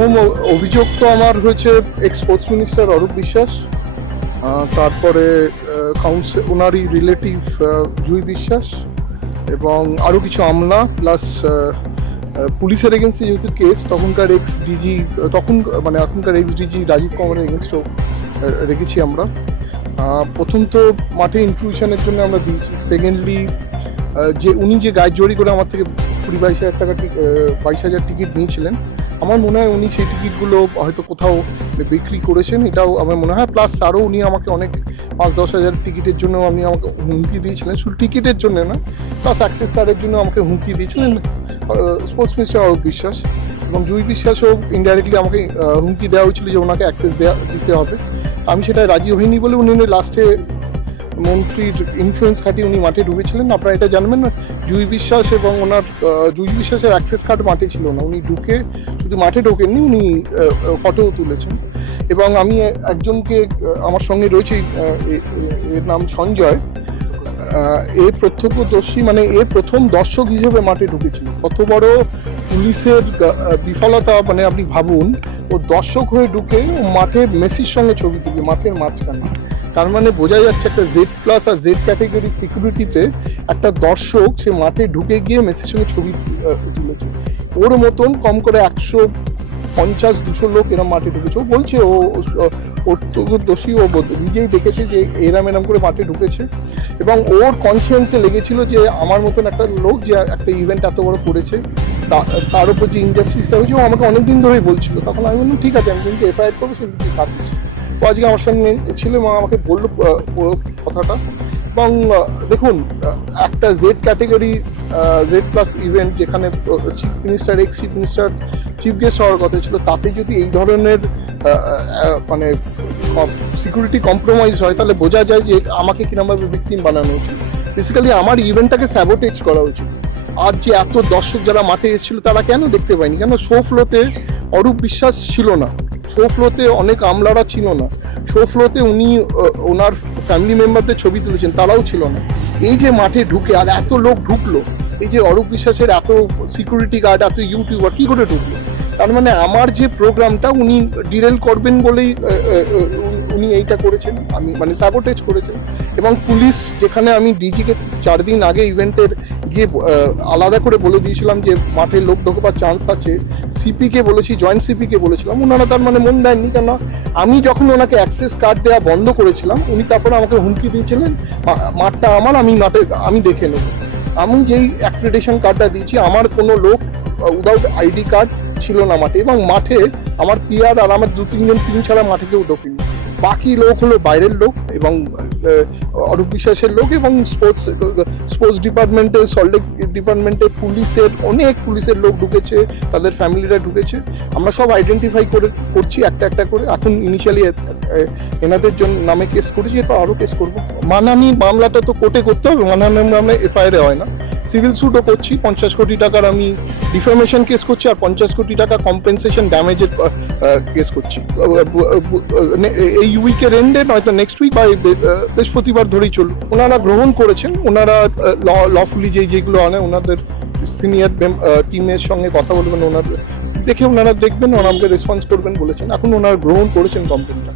প্রথম অভিযোগ তো আমার হয়েছে x sports minister Arup Biswas, তারপরে ওনারই রিলেটিভ জুই বিশ্বাস এবং আরও কিছু আমলা প্লাস পুলিশের এগেনস্টে যেহেতু কেস, তখনকার এক্স ডিজি মানে এখনকার এক্স ডিজি রাজীব কুমারের এগেনস্টও রেখেছি আমরা। প্রথম তো মাঠে ইনক্লুশনের জন্য আমরা দিয়েছি। সেকেন্ডলি যে উনি যে গাইড জড়ি করে আমার থেকে 20-22 হাজার টাকা 22,000 টিকিট নিয়েছিলেন, আমার মনে হয় উনি সেই টিকিটগুলো হয়তো কোথাও বিক্রি করেছেন, এটাও আমার মনে হয়। প্লাস আরও উনি আমাকে অনেক 5-10 হাজার টিকিটের জন্য আপনি আমাকে হুমকি দিয়েছিলেন, শুধু টিকিটের জন্য না, প্লাস অ্যাক্সেস কার্ডের জন্য আমাকে হুমকি দিয়েছিলেন স্পোর্টস মিনিস্টার অরূপ বিশ্বাস। এবং জুই বিশ্বাসও ইনডাইরেক্টলি আমাকে হুমকি দেওয়া হয়েছিল যে ওনাকে অ্যাক্সেস দিতে হবে। আমি সেটা রাজি হইনি বলে উনি লাস্টে মন্ত্রীর ইনফ্লুয়েন্স খাটিয়ে উনি মাঠে ঢুকেছিলেন। আপনারা এটা জানবেন না, জুই বিশ্বাস এবং ওনার জুই বিশ্বাসের অ্যাক্সেস কার্ড মাঠে ছিল না, উনি ঢুকে শুধু মাঠে ঢোকেননি, উনি ফটোও তুলেছেন। এবং আমি একজনকে আমার সঙ্গে রয়েছে, এর নাম সঞ্জয়, এ প্রত্যক্ষদর্শী, মানে এ প্রথম দর্শক হিসেবে মাঠে ঢুকেছিল। কত বড় পুলিশের বিফলতা, মানে আপনি ভাবুন, ও দর্শক হয়ে ঢুকে মাঠে মেসির সঙ্গে ছবি তুলবে মাঠের মাঝখানে। তার মানে বোঝা যাচ্ছে একটা জেড প্লাস আর জেড ক্যাটেগরি সিকিউরিটিতে একটা দর্শক সে মাঠে ঢুকে গিয়ে মেসির সঙ্গে ছবি তুলেছে। ওর মতন কম করে 150-200 লোক এরম মাঠে ঢুকেছে। ও বলছে ও প্রত্যক্ষদর্শী, ও নিজেই দেখেছে যে এরম করে মাঠে ঢুকেছে। এবং ওর কনসিয়েন্সে লেগেছিল যে আমার মতন একটা লোক যে একটা ইভেন্ট এত বড় করেছে, তার উপর যে ইনজাস্টিসটা হয়েছে, ও আমাকে অনেকদিন ধরেই বলছিল। তখন আমি বললাম ঠিক আছে, আমি কিন্তু এফআইআর করবো, সেটা তুই থাকিস। ও আজকে আমার সঙ্গে ছিল এবং আমাকে বললো কথাটা। এবং দেখুন, একটা Z category Z plus event, যেখানে chief minister ex chief minister chief guest হওয়ার কথা ছিল, তাতে যদি এই ধরনের মানে সিকিউরিটি কম্প্রোমাইজ হয়, তাহলে বোঝা যায় যে আমাকে কিরমভাবে ভিকটিম বানানো উচিত। বেসিক্যালি আমার ইভেন্টটাকে স্যাবোটেজ করা উচিত। আর যে এত দর্শক যারা মাঠে এসেছিল তারা কেন দেখতে পায়নি? কেন শো ফ্লোতে অরূপ বিশ্বাস ছিল না, শো ফ্লোতে অনেক আমলারা ছিল না, শো ফ্লোতে উনি ওনার ফ্যামিলি মেম্বারদের ছবি তুলেছেন, তারাও ছিল না। এই যে মাঠে ঢুকে আর এত লোক ঢুকলো, এই যে অরূপ বিশ্বাসের এত সিকিউরিটি গার্ড, এত ইউটিউবার কি করে ঢুকলো? তার মানে আমার যে প্রোগ্রামটা উনি ডিরেল করবেন বলেই উনি এইটা করেছেন, আমি মানে স্যাবোটেজ করেছেন। এবং পুলিশ, যেখানে আমি ডিজিকে 4 দিন আগে ইভেন্টের গিয়ে আলাদা করে বলে দিয়েছিলাম যে মাঠে লোক ঢোকবার চান্স আছে, সিপিকে বলেছি, জয়েন্ট সিপিকে বলেছিলাম, ওনারা তার মানে মন দেননি। কেন আমি যখন ওনাকে অ্যাক্সেস কার্ড দেওয়া বন্ধ করেছিলাম, উনি তারপরে আমাকে হুমকি দিয়েছিলেন মাঠটা আমার, আমি দেখে নেব। আমি যেই অ্যাক্রেডিটেশন কার্ডটা দিয়েছি, আমার কোনো লোক উইদাউট আইডি কার্ড ছিল না মাঠে। এবং মাঠে আমার পিআর আর আমার 2-3 জন টিম ছাড়া মাঠে কেউ ঢোকেনি। বাকি লোক হলো বাইরের লোক এবং অরূপ বিশ্বাসের লোক এবং স্পোর্টস ডিপার্টমেন্টে, সল্টলেক ডিপার্টমেন্টে অনেক পুলিশের লোক ঢুকেছে, তাদের ফ্যামিলিরা ঢুকেছে। আমরা সব আইডেন্টিফাই করছি একটা করে। এখন ইনিশিয়ালি এনাদের জন্য নামে কেস করেছি, এরপর আরও কেস করবো। মানহানি মামলাটা তো কোর্টে করতে হবে, মানহানি মামলা এফআইআর হয় না, সিভিল স্যুটও করছি। 50 কোটি টাকার আমি ডিফেমেশন কেস করছি, আর 50 কোটি টাকা কম্পেনসেশন ড্যামেজের কেস করছি। এই উইকের এন্ডে নয়তো নেক্সট উইক বা বৃহস্পতিবার ধরেই চলবে। ওনারা গ্রহণ করেছেন, ওনারা লফুলি যেগুলো আনে, ওনাদের সিনিয়র টিমের সঙ্গে কথা বলবেন, ওনারা দেখবেন, ওনারা আমাকে রেসপন্স করবেন বলেছেন। এখন ওনারা গ্রহণ করেছেন কমপ্লেনটা।